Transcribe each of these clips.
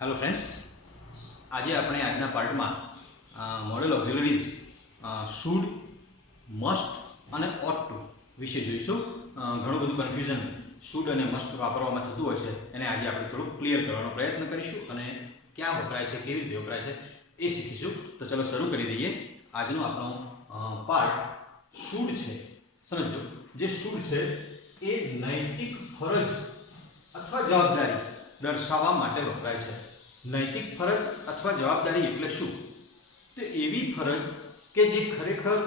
Hello friends, आज આપણે આજના પાર્ટમાં મોડલ ઓક્ઝિલરીઝ શુડ, મસ્ટ અને ઓટ ટુ વિશે જોઈશું। ઘણું બધું કન્ફ્યુઝન શુડ અને મસ્ટ વાપરવામાં થતું હોય છે, એને આજે આપણે થોડું ક્લિયર કરવાનો પ્રયત્ન કરીશું અને ક્યાં વપરાય છે, કેવી રીતે વપરાય છે એ શીખીશું। તો ચલો શરૂ કરી દઈએ। આજનો આપણો પાર્ટ શુડ છે। સમજો, જે શુડ છે એ નૈતિક ફરજ અથવા જવાબદારી દર્શાવવા માટે વપરાય છે। નૈતિક ફરજ અથવા જવાબદારી એટલે શું? તો એવી ફરજ કે જે ખરેખર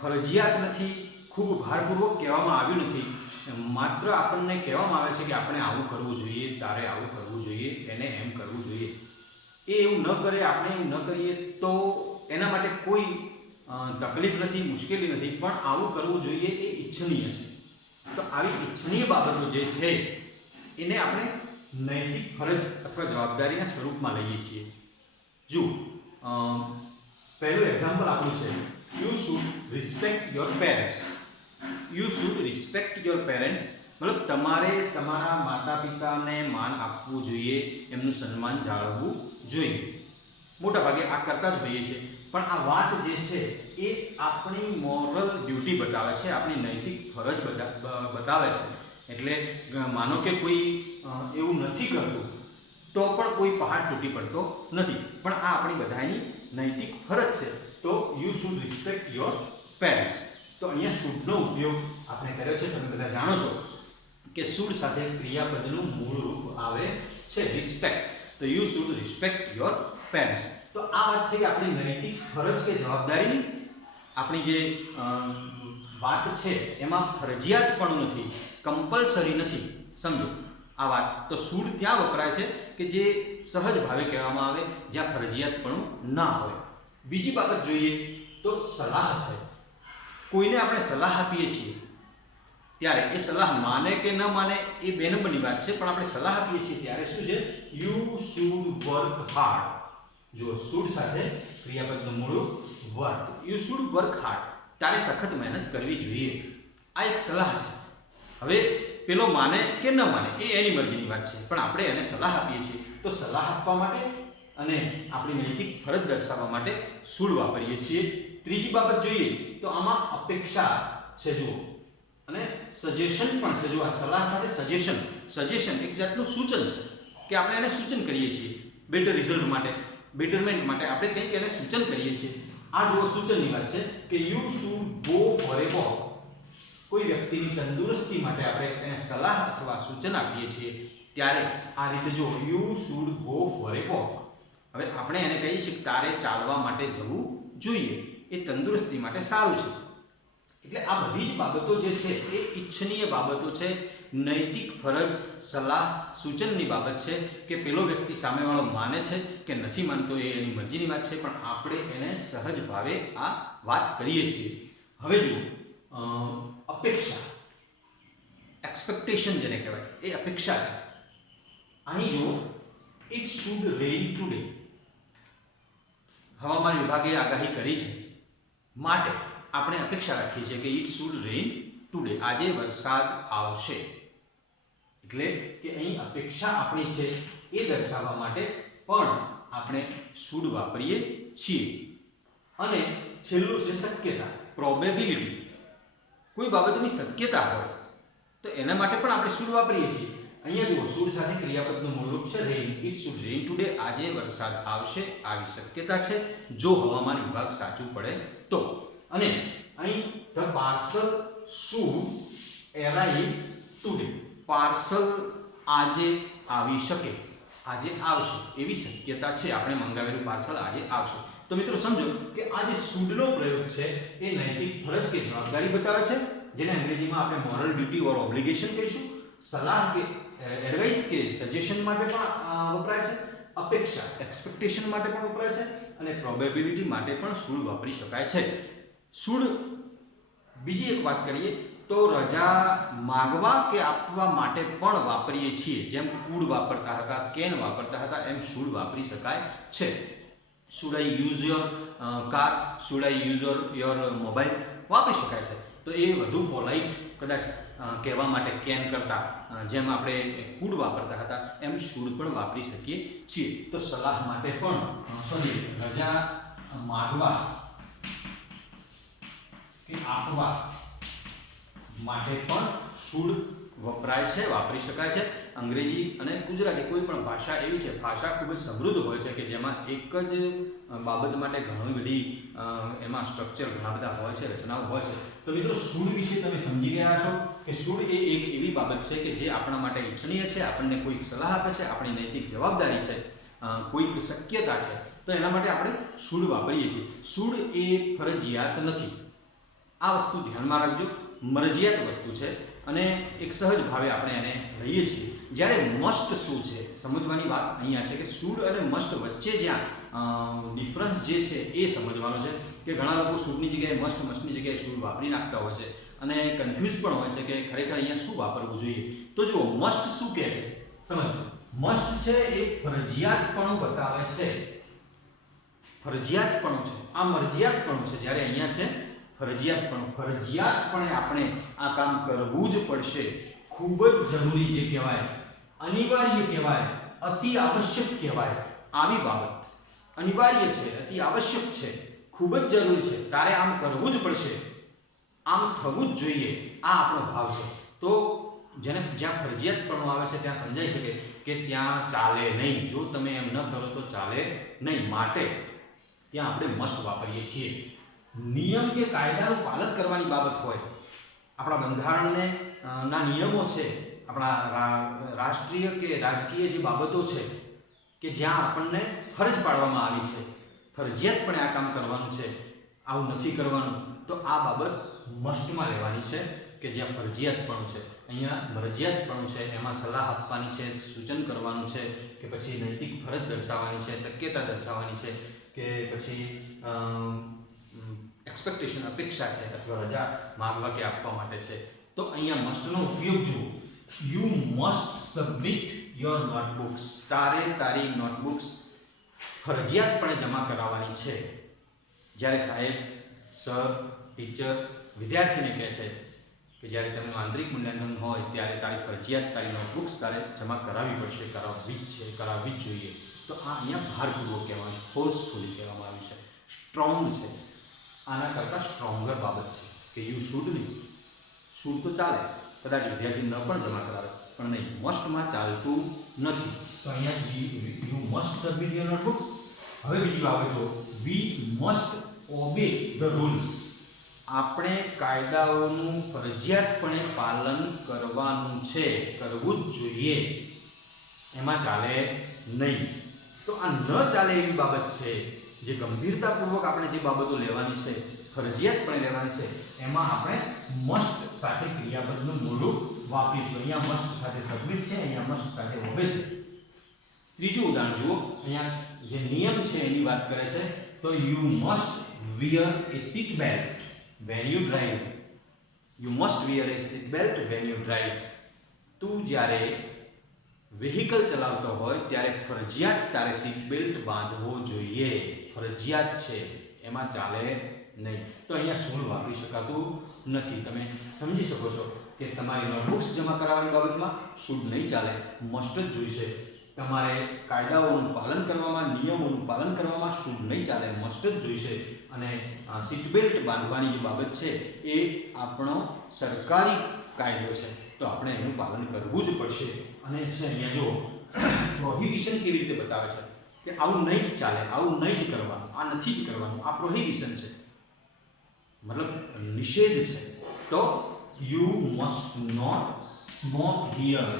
ફરજિયાત નથી, ખૂબ ભારપૂર્વક કહેવામાં આવ્યું નથી, માત્ર આપણને કહેવામાં આવે છે કે આપણે આવું કરવું જોઈએ, તારે આવું કરવું જોઈએ, એને એમ કરવું જોઈએ। એ એવું ન કરે, આપણે એવું ન કરીએ તો એના માટે કોઈ તકલીફ નથી, મુશ્કેલી નથી, પણ આવું કરવું જોઈએ એ ઈચ્છનીય છે। તો આવી ઈચ્છનીય બાબતો જે છે એને આપણે નૈતિક ફરજ અથવા જવાબદારીના સ્વરૂપમાં લઈએ છીએ। જો પહેલું એક્ઝામ્પલ આપ્યું છે, you should respect your parents. You should respect your parents મતલબ તમારે તમારા માતા પિતાને માન આપવું જોઈએ, એમનું સન્માન જાળવવું જોઈએ। મોટા ભાગે આ કરતા જ હોઈએ છીએ, પણ આ વાત જે છે એ આપણી મોરલ ડ્યુટી બતાવે છે, આપણી નૈતિક ફરજ બતાવે છે। એટલે માનો કે કોઈ એવું નથી કરતું તો પણ કોઈ પહાડ તૂટી પડતો નથી, પણ આ આપણી બધાની નૈતિક ફરજ છે। તો you should respect your parents. તો અહીંયા શુડનો ઉપયોગ આપણે કર્યો છે। તમે બધા જાણો છો કે શુડ સાથે ક્રિયાપદનું મૂળ રૂપ આવે છે રિસ્પેક્ટ। તો you should respect your parents. તો આ વાત થઈ આપણી નૈતિક ફરજ કે જવાબદારીની। આપણી જે વાત છે એમાં ફરજિયાતપણું નથી, કમ્પલસરી નથી। સમજો આ વાત। તો શુડ ત્યાં વપરાય છે કે જે સહજ ભાવે કહેવામાં આવે, જ્યાં ફરજિયાતપણું ના હોય। બીજી બાબત જોઈએ તો સલાહ છે। કોઈને આપણે સલાહ આપીએ છીએ ત્યારે એ સલાહ માને કે ન માને એ બે નંબરની વાત છે, પણ આપણે સલાહ આપીએ છીએ ત્યારે શું છે? You should work hard. જો શુડ સાથે ક્રિયાપદનું મૂળ work, you should work hard, તારે સખત મહેનત કરવી જોઈએ। આ એક સલાહ છે। હવે પેલો માને કે ન માને એ એની મરજીની વાત છે, પણ આપણે એને સલાહ આપીએ છીએ। તો સલાહ આપવા માટે અને આપણી નૈતિક ફરજ દર્શાવવા માટે શુડ વાપરીએ છીએ। ત્રીજી બાબત જોઈએ તો આમાં અપેક્ષા છે, જુઓ, અને સજેશન પણ છે। જો આ સલાહ સાથે સજેશન એક જાતનું સૂચન છે કે આપણે એને સૂચન કરીએ છીએ બેટર રિઝલ્ટ માટે, બેટરમેન્ટ માટે આપણે કંઈક એને સૂચન કરીએ છીએ। આ જુઓ સૂચનની વાત છે કે you should go for A walk. કોઈ વ્યક્તિની તંદુરસ્તી માટે આપણે એને સલાહ અથવા સૂચન આપીએ છીએ ત્યારે આ રીતે જો you should go for A walk. હવે આપણે એને કહીએ છીએ કે તારે ચાલવા માટે જવું જોઈએ, એ તંદુરસ્તી માટે સારું છે। એટલે આ બધી જ બાબતો જે છે એ ઈચ્છનીય બાબતો છે, નૈતિક ફરજ, સલાહ, સૂચનની બાબત છે કે પેલો વ્યક્તિ સામેવાળો માને છે કે નથી માનતો એ એની મરજીની વાત છે, પણ આપણે એને સહજ ભાવે આ વાત કરીએ છીએ। હવે જુઓ અપેક્ષા, એક્સપેક્ટેશન જેને કહેવાય એ અપેક્ષા છે। અહીં જુઓ ઇટ શુડ રેઇન ટુડે। હવામાન વિભાગે આગાહી કરી છે માટે આપણે અપેક્ષા રાખીએ છીએ કે ઇટ શુડ રેઇન ટુડે, આજે વરસાદ આવશે। એટલે કે અહીં અપેક્ષા આપણી છે એ દર્શાવવા માટે પણ આપણે શુડ વાપરીએ છીએ। અને છેલ્લું છે શક્યતા, પ્રોબેબિલિટી। કોઈ બાબતની શક્યતા હોય તો એના માટે પણ આપણે શુડ વાપરીએ છીએ। અહીંયા જુઓ શુડ સાથે ક્રિયાપદનું મૂળરૂપ છે rain. It should rain today, આજે વરસાદ આવશે આવી શક્યતા છે જો હવામાન વિભાગ સાચું પડે તો। અને અહીં the parcel should arrive today, parcel આજે આવી શકે, આજે આવશે એવી શક્યતા છે, આપણે મંગાવેલું પાર્સલ આજે આવશે। તો મિત્રો સમજો કે આ જે શુડનો પ્રયોગ છે એ નૈતિક ફરજ કે જવાબદારી બતાવે છે, જેને અંગ્રેજીમાં આપણે મોરલ ડ્યુટી ઓર ઓબ્લિગેશન કહીશું। સલાહ કે એડવાઇસ કે સજેશન માટે પણ વપરાય છે, અપેક્ષા એક્સપેક્ટેશન માટે પણ વપરાય છે, અને પ્રોબેબિલિટી માટે પણ શુડ વાપરી શકાય છે। શુડ બીજી એક વાત કરીએ તો રજા માંગવા કે આપવા માટે પણ વાપરીએ છીએ। જેમ કુડ વાપરતા હતા, કેન વાપરતા હતા, એમ શુડ વાપરી શકાય છે। Should I use your car, should I use your mobile વાપરી શકાય છે। તો એ વધુ પોલાઇટ કદાચ કહેવા માટે કેન કરતા જેમ આપણે કુડ વાપરતા હતા એમ શુડ પણ વાપરી શકીએ છીએ. તો સલાહ માટે પણ રજા માંગવા કે આપવા માટે પણ શુડ વપરાય છે, વાપરી શકાય છે. અંગ્રેજી અને ગુજરાતી કોઈ પણ ભાષા એવી છે, ભાષા ખૂબ જ સમૃદ્ધ હોય છે કે જેમાં એક જ બાબત માટે ઘણી બધી એમાં સ્ટ્રક્ચર ઘણા બધા હોય છે, રચનાઓ હોય છે. તો મિત્રો શુડ વિશે તમે સમજી ગયા છો કે શુડ એ એક એવી બાબત છે કે જે આપણા માટે ઈચ્છનીય છે, આપણને કોઈક સલાહ આપે છે, આપણી નૈતિક જવાબદારી છે, કોઈક શક્યતા છે, તો એના માટે આપણે શુડ વાપરીએ છીએ. શુડ એ ફરજિયાત નથી, આ વસ્તુ ધ્યાનમાં રાખજો. મરજિયાત વસ્તુ છે અને એક સહજ ભાવે આપણે એને લઈએ છીએ. જ્યારે મસ્ટ શું છે સમજવાની વાત અહીંયા છે કે શુડ અને મસ્ટ વચ્ચે જ્યાં ડિફરન્સ જે છે એ સમજવાનો છે કે ઘણા લોકો શુડની જગ્યાએ મસ્ટની જગ્યાએ શુડ વાપરી નાખતા હોય છે અને કન્ફ્યુઝ પણ હોય છે કે ખરેખર અહીંયા શું વાપરવું જોઈએ. તો જુઓ મસ્ટ શું કહે છે સમજો. મસ્ટ છે એ ફરજિયાતપણું બતાવે છે, ફરજિયાતપણું છે. આ મરજિયાતપણું છે, જ્યારે અહીંયા છે ફરજિયાતપણે આપણે આ કામ કરવું જ પડશે, ખૂબ જ જરૂરી જે કહેવાય, અનિવાર્ય કહેવાય, અતિ આવશ્યક કહેવાય, આવી બાબત અનિવાર્ય છે, અતિ આવશ્યક છે, ખૂબ જ જરૂરી છે, તારે આમ કરવું જ પડશે, આમ થવું જ જોઈએ, આ આપણો ભાવ છે. તો જેને જ્યાં ફરજિયાતપણું આવે છે ત્યાં સમજાઈ શકે કે ત્યાં ચાલે નહીં, જો તમે એમ ન કરો તો ચાલે નહીં, માટે ત્યાં આપણે મસ્ટ વાપરીએ છીએ. નિયમ કે કાયદાનું પાલન કરવાની બાબત હોય, આપણા બંધારણને ના નિયમો છે, આપણા રાષ્ટ્રીય કે રાજકીય જે બાબતો છે કે જ્યાં આપણને ફરજ પાડવામાં આવી છે, ફરજિયાતપણે આ કામ કરવાનું છે, આવું નથી કરવાનું, તો આ બાબત મસ્ટમાં લેવાની છે કે જ્યાં ફરજિયાતપણું છે. અહીંયા મરજિયાતપણું છે, એમાં સલાહ આપવાની છે, સૂચન કરવાનું છે, કે પછી નૈતિક ફરજ દર્શાવવાની છે, શક્યતા દર્શાવવાની છે, કે પછી એક્સપેક્ટેશન અપેક્ષા છે અથવા રજા માંગવા કે આપવા માટે છે. તો અહીંયા મસ્ટનો ઉપયોગ જુઓ. You must submit your notebooks, તારે તારી નોટબુક્સ ફરજિયાતપણે જમા કરાવવાની છે. જ્યારે સાહેબ, સર, ટીચર વિદ્યાર્થીને કહે છે કે જ્યારે તેમનું આંતરિક મૂલ્યાંકન હોય ત્યારે તારી ફરજિયાત તારી નોટબુક્સ તારે જમા કરાવવી પડશે, કરાવવી જ જોઈએ. તો આ અહીંયા ભારપૂર્વક કહેવાનું છે, ફોર્સફુલી કહેવામાં આવ્યું છે, સ્ટ્રોંગ છે. આના કરતાં સ્ટ્રોંગર બાબત છે કે યુ શુડ નહીં. શુડ તો ચાલે, કદાચ વિદ્યાર્થી ન પણ જમા કરાવે, પણ નહીં, મસ્ટમાં ચાલતું નથી. તો અહીંયા you must submit your notebooks. હવે બીજી બાબત જો, we must obey the rules. આપણે કાયદાઓનું ફરજિયાતપણે પાલન કરવાનું છે, કરવું જ જોઈએ, એમાં ચાલે નહીં. તો આ ન ચાલે એવી બાબત છે, જે ગંભીરતાપૂર્વક આપણે જે બાબતો લેવાની છે, ફરજિયાતપણે લેવાની છે, એમાં આપણે મસ્ટ સાથે ક્રિયાપદનું મોડું વાપરીશું. અહીંયા મસ્ટ સાથે સબમિટ છે, અહીંયા મસ્ટ સાથે ઓબે છે. ત્રીજું ઉદાહરણ જુઓ. અહીંયા જે નિયમ છે એની વાત કરે છે. તો you must wear a seat belt when you drive. You must wear a seat belt when you drive. તું જ્યારે વ્હીકલ ચલાવતો હોય ત્યારે ફરજિયાત તારે સીટ બેલ્ટ બાંધવો જોઈએ, ફરજિયાત છે, એમાં ચાલે નહીં. તો અહીંયા શુડ વાપરી શકાતું નથી. તમે સમજી શકો છો કે તમારી નોટબુક્સ જમા કરાવવાની બાબતમાં શુડ નહીં ચાલે, મસ્ટ જ જોઈશે. તમારે કાયદાઓનું પાલન કરવામાં, નિયમોનું પાલન કરવામાં શુડ નહીં ચાલે, મસ્ટ જ જોઈશે. અને સીટ બેલ્ટ બાંધવાની જે બાબત છે એ આપણો સરકારી કાયદો છે, તો આપણે એનું પાલન કરવું જ પડશે. અને છે અહીંયા જો પ્રોહિબિશન કેવી રીતે બતાવે છે કે આવું નહીં જ ચાલે, આવું નહીં જ કરવાનું, આ નથી જ કરવાનું, આ પ્રોહિબિશન છે, મતલબ નિષેધ છે. તો you must not smoke here.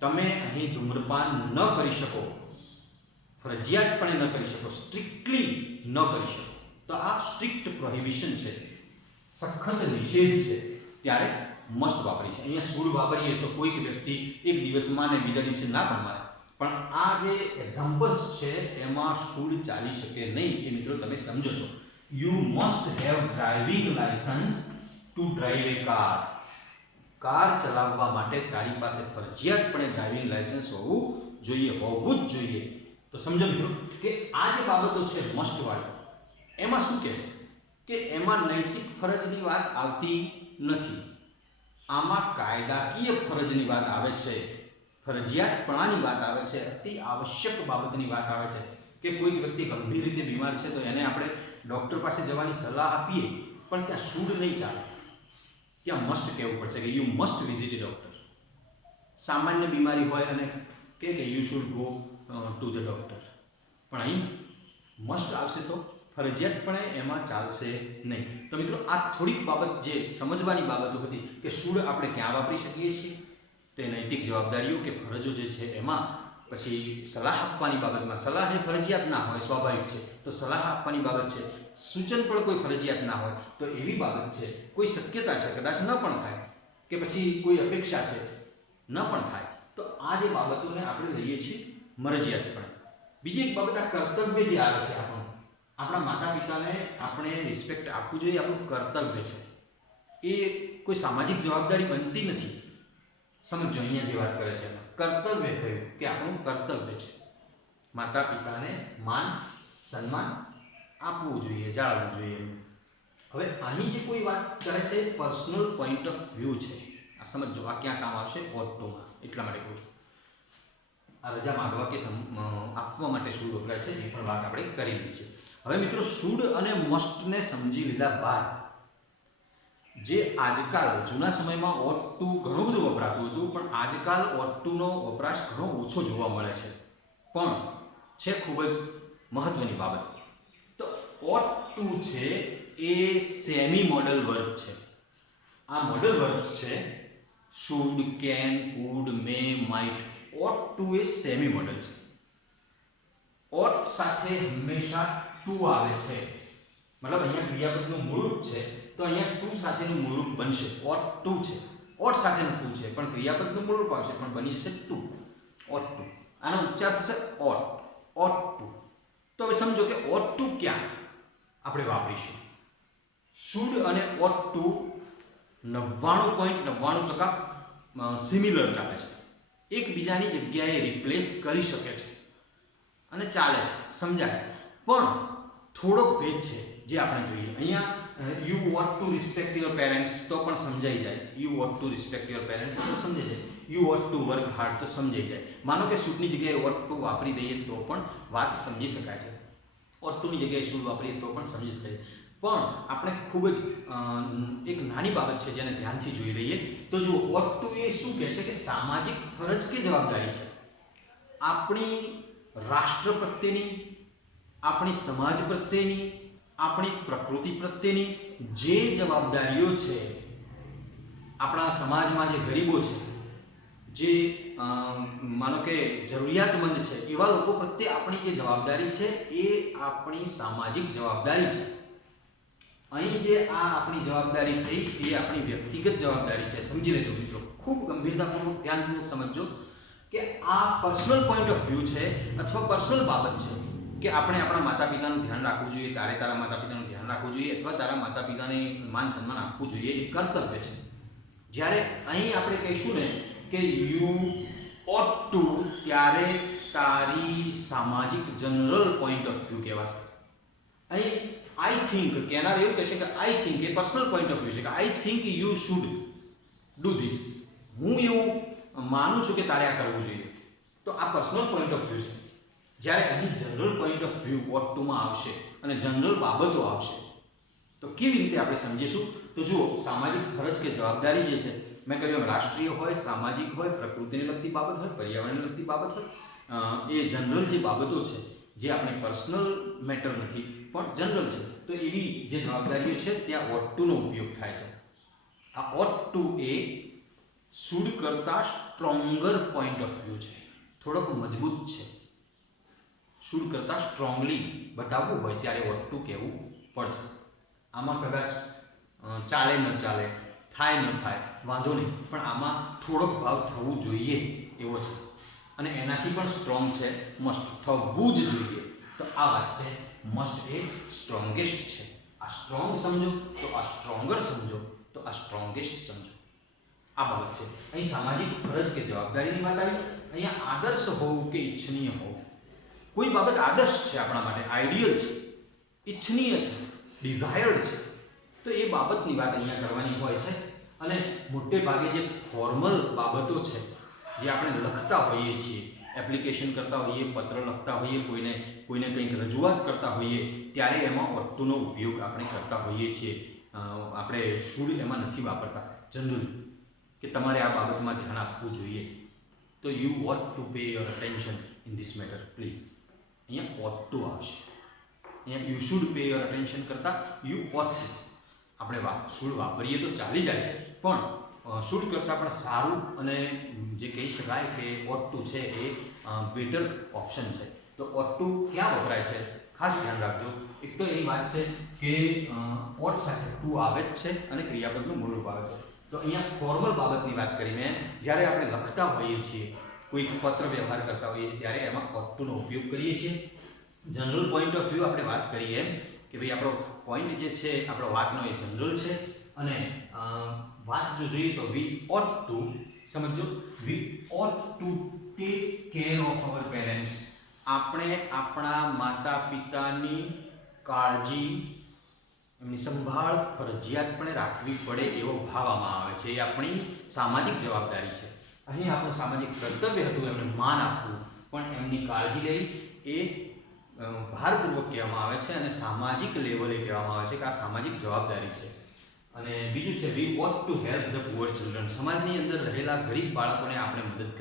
તમે અહીં ધૂમ્રપાન ન કરી શકો, ફરજિયાતપણે ન કરી શકો, સ્ટ્રિક્ટલી ન કરી શકો. તો આ સ્ટ્રિક્ટ પ્રોહિબિશન છે, સખત નિષેધ છે, ત્યારે મસ્ટ વાપરી છે. અહીંયા શુડ વાપરીએ તો કોઈક વ્યક્તિ એક દિવસ માને, બીજા દિવસે ના પણ માને, પણ આ જે એક્ઝામ્પલ્સ છે એમાં શુડ ચાલી શકે નહીં. એ મિત્રો તમે સમજો છો. You must have driving licence to drive A car. Car ચલાવવા માટે તારી પાસે ફરજિયાતપણે ડ્રાઇવિંગ લાયસન્સ હોવું જોઈએ, હોવું જ જોઈએ. તો સમજો મિત્રો કે આ જે બાબતો છે મસ્ટ વાળી, એમાં શું કહે છે કે એમાં નૈતિક ફરજની વાત આવતી નથી. આમાં કાયદાકીય ફરજની વાત આવે છે, ફરજિયાતપણાની વાત આવે છે, અતિ આવશ્યક બાબતની વાત આવે છે કે કોઈ વ્યક્તિ ગંભીર રીતે બીમાર છે તો એને આપણે ડૉક્ટર પાસે જવાની સલાહ આપીએ, પણ ત્યાં શુડ નહીં ચાલે, ત્યાં મસ્ટ કહેવું પડશે કે you must visit A doctor. સામાન્ય બીમારી હોય અને કે you should go to the doctor, પણ અહીં મસ્ટ આવશે તો ફરજિયાતપણે એમાં ચાલશે નહીં. તો મિત્રો આ થોડીક બાબત જે સમજવાની બાબતો હતી કે શુડ આપણે ક્યાં વાપરી શકીએ છીએ, તે નૈતિક જવાબદારીઓ કે ફરજો જે છે એમાં, પછી સલાહ આપવાની બાબતમાં, સલાહ એ ફરજિયાત ના હોય, સ્વાભાવિક છે, તો સલાહ આપવાની બાબત છે, સૂચન પણ કોઈ ફરજિયાત ના હોય, તો એવી બાબત છે, કોઈ શક્યતા છે કદાચ ન પણ થાય, કે પછી કોઈ અપેક્ષા છે ન પણ થાય, તો આ જે બાબતોને આપણે લઈએ છીએ મરજિયાતપણે. બીજી એક બાબત આ કર્તવ્ય જે આવે છે, આપણા માતા પિતાને આપણે રિસ્પેક્ટ આપવું જોઈએ, આપણું કર્તવ્ય છે, એ કોઈ સામાજિક જવાબદારી બનતી નથી. સમજો અહીંયા જે વાત કરે છે એમાં કર્તવ્ય કહ્યું કે આપણું કર્તવ્ય છે, માતા પિતાને માન સન્માન આપવું જોઈએ, જાળવવું જોઈએ. હવે અહીં જે કોઈ વાત કરે છે પર્સનલ પોઈન્ટ ઓફ વ્યૂ છે. આ સમજો, આ ક્યાં કામ આવશે? ઓટોમાં. એટલા માટે કહું છું, આ રજા માંગવા કે આપવા માટે શુડ વપરાય છે એ પણ વાત આપણે કરી લીધી છે. હવે મિત્રો શુડ અને મસ્ટને સમજી લીધા બાદ, જે આજકાલ જૂના સમયમાં ઓટ ટુ ઘણું બધું વપરાતું હતું, પણ આજકાલ ઓટ ટુનો વપરાશ ઘણો ઓછો જોવા મળે છે, પણ છે ખૂબ જ મહત્વની બાબત. તો ઓટ ટુ છે એ સેમી મોડલ વર્બ છે. આ મોડલ વર્બ્સ છે should, can, could, may, might. Ought to a semi modal છે. ઓટ સાથે હંમેશા ટુ આવે છે, મતલબ અહીંયા ક્રિયાપદનું મૂળરૂપ છે, તો અહીંયા ટુ સાથેનું મૂળરૂપ બનશે. ઓટ ટુ છે, ઓટ સાથેનું ટુ છે, પણ ક્રિયાપદનું મૂળરૂપ આવશે, પણ બની જશે ટુ. ઓટ ટુ, આનો ઉચ્ચાર થશે ઓટ, ઓટ ટુ. તો હવે સમજો કે ઓટ ટુ ક્યાં આપણે વાપરીશું. શુડ અને ઓટ ટુ 99.99% સિમિલર ચાલે છે, એકબીજાની જગ્યાએ રિપ્લેસ કરી શકે છે અને ચાલે છે, સમજાય છે. પણ થોડોક ભેદ છે જે આપણે જોઈએ. અહીંયા you want to respect your parents તો પણ સમજાઈ જાય, you want to respect your parents તો સમજાઈ જાય, you want to work hard તો સમજાઈ જાય. માનો કે શુડની જગ્યાએ વોન્ટ ટુ વાપરી દઈએ તો પણ વાત સમજી શકાય છે, વોન્ટ ટુની જગ્યાએ શુડ વાપરીએ તો પણ સમજી શકાય. પણ આપણે ખૂબ જ એક નાની બાબત છે જેને ધ્યાનથી જોઈ લઈએ તો જુઓ, વોન્ટ ટુ એ શું કહે છે કે સામાજિક ફરજ કે જવાબદારી છે, આપણી રાષ્ટ્ર પ્રત્યેની, આપણી સમાજ પ્રત્યેની, આપણી પ્રકૃતિ પ્રત્યેની જે જવાબદારીઓ છે, આપણા સમાજમાં જે ગરીબો છે, જે માનો કે જરૂરિયાતમંદ છે, એવા લોકો પ્રત્યે આપણી જે જવાબદારી છે એ આપણી સામાજિક જવાબદારી છે. અહીં જે આ આપણી જવાબદારી થઈ એ આપણી વ્યક્તિગત જવાબદારી છે. સમજી લેજો મિત્રો, ખૂબ ગંભીરતાપૂર્વક ધ્યાનપૂર્વક સમજજો કે આ પર્સનલ પોઈન્ટ ઓફ વ્યૂ છે અથવા પર્સનલ બાબત છે કે આપણે આપણા માતા પિતાનું ધ્યાન રાખવું જોઈએ, તારે તારા માતા પિતાનું ધ્યાન રાખવું જોઈએ, અથવા તારા માતા પિતાને માન સન્માન આપવું જોઈએ, એ કર્તવ્ય છે. જ્યારે અહીં આપણે કહીશું ને કે યુ ઓટ ટુ, ત્યારે તારી સામાજિક જનરલ પોઈન્ટ ઓફ વ્યૂ કહેવાશે. અહીં આઈ થિંક કહેનાર એવું કહેશે કે I think A personal point of view છે કે I think you should do this, હું એવું માનું છું કે તારે આ કરવું જોઈએ, તો આ પર્સનલ પોઈન્ટ ઓફ વ્યૂ છે. જ્યારે અહીં general point of view vote ટુમાં આવશે અને જનરલ બાબતો આવશે, તો કેવી રીતે આપણે સમજીશું? તો જુઓ, સામાજિક ફરજ કે જવાબદારી જે છે, મેં કહ્યું એમ રાષ્ટ્રીય હોય, સામાજિક હોય, પ્રકૃતિને લગતી બાબત હોય, પર્યાવરણને લગતી બાબત હોય, એ જનરલ જે બાબતો છે, જે આપણે પર્સનલ મેટર નથી પણ જનરલ છે, તો એવી જે જવાબદારીઓ છે ત્યાં વોટ ટુનો ઉપયોગ થાય છે. આ વોટ ટુ એ શુડ કરતા સ્ટ્રોંગર પોઈન્ટ ઓફ વ્યૂ છે, થોડોક મજબૂત છે. શુડ કરતા સ્ટ્રોંગલી બતાવવું હોય ત્યારે વોટ ટુ કહેવું પડશે. આમાં કદાચ ચાલે ન ચાલે, થાય ન થાય, વાંધો નહીં, પણ આમાં થોડોક ભાવ થવું જોઈએ એવો છે. અને એનાથી પણ સ્ટ્રોંગ છે મસ્ટ, થવું જ જોઈએ. તો આ વાત છે, મસ્ટ એ સ્ટ્રોંગેસ્ટ છે. આ સ્ટ્રોંગ સમજો તો આ સ્ટ્રોંગર સમજો તો આ સ્ટ્રોંગેસ્ટ સમજો. આ બાબત છે. અહીં સામાજિક ફરજ કે જવાબદારીની વાત આવી. અહીંયા આદર્શ હોવું કે ઈચ્છનીય હોવું, કોઈ બાબત આદર્શ છે આપણા માટે, આઈડિયલ છે, ઈચ્છનીય છે, ડિઝાયર્ડ છે, તો એ બાબતની વાત અહીંયા કરવાની હોય છે. અને મોટે ભાગે જે ફોર્મલ બાબતો છે જે આપણે લખતા હોઈએ છીએ, એપ્લિકેશન કરતા હોઈએ, પત્ર લખતા હોઈએ, કોઈને કંઈક રજૂઆત કરતા હોઈએ, ત્યારે એમાં ought to નો ઉપયોગ આપણે કરતા હોઈએ છીએ. આપણે should એમાં નથી વાપરતા જનરલી, કે તમારે આ બાબતમાં ધ્યાન આપવું જોઈએ. તો you ought to pay your attention in this matter please. અહીંયા ought to આવશે. અહીંયા you should pay your attention કરતાં યુ ought to. આપણે શુડ વાપરીએ તો ચાલી જાય છે, પણ શુડ કરતાં પણ સારું અને જે કહી શકાય કે ought to છે એ બેટર ઓપ્શન છે. તો ought to ક્યાં વપરાય છે ખાસ ધ્યાન રાખજો. એક તો એની વાત છે કે ought સાથે to આવે જ છે અને ક્રિયાપદનું મૂળ રૂપ આવે છે. તો અહીંયા ફોર્મલ બાબતની વાત કરી મેં. જ્યારે આપણે લખતા હોઈએ છીએ, કોઈ પત્ર વ્યવહાર કરતા હોઈએ ત્યારે એમાં ought to નો ઉપયોગ કરીએ છીએ. જનરલ પોઈન્ટ ઓફ વ્યૂ આપણે વાત કરીએ કે ભાઈ આપણો પોઈન્ટ જે છે આપણો વાતનો એ જનરલ છે, અને વાત જો જોઈએ તો વી ought to, સમજો, વી ought to take care of our parents. આપણે આપણા માતા પિતાની કાળજી, એમની સંભાળ ફરજિયાતપણે રાખવી પડે એવો ભાવ આમાં આવે છે. એ આપણી સામાજિક જવાબદારી છે. અહીં આપણું સામાજિક કર્તવ્ય હતું એમને માન આપવું, પણ એમની કાળજી લેવી એ ભારપૂર્વક કહેવામાં આવે છે અને સામાજિક લેવલે કહેવામાં આવે છે કે આ સામાજિક જવાબદારી છે. અને બીજું છે વી ought to help the poor children. સમાજની અંદર રહેલા ગરીબ બાળકોને આપણે મદદ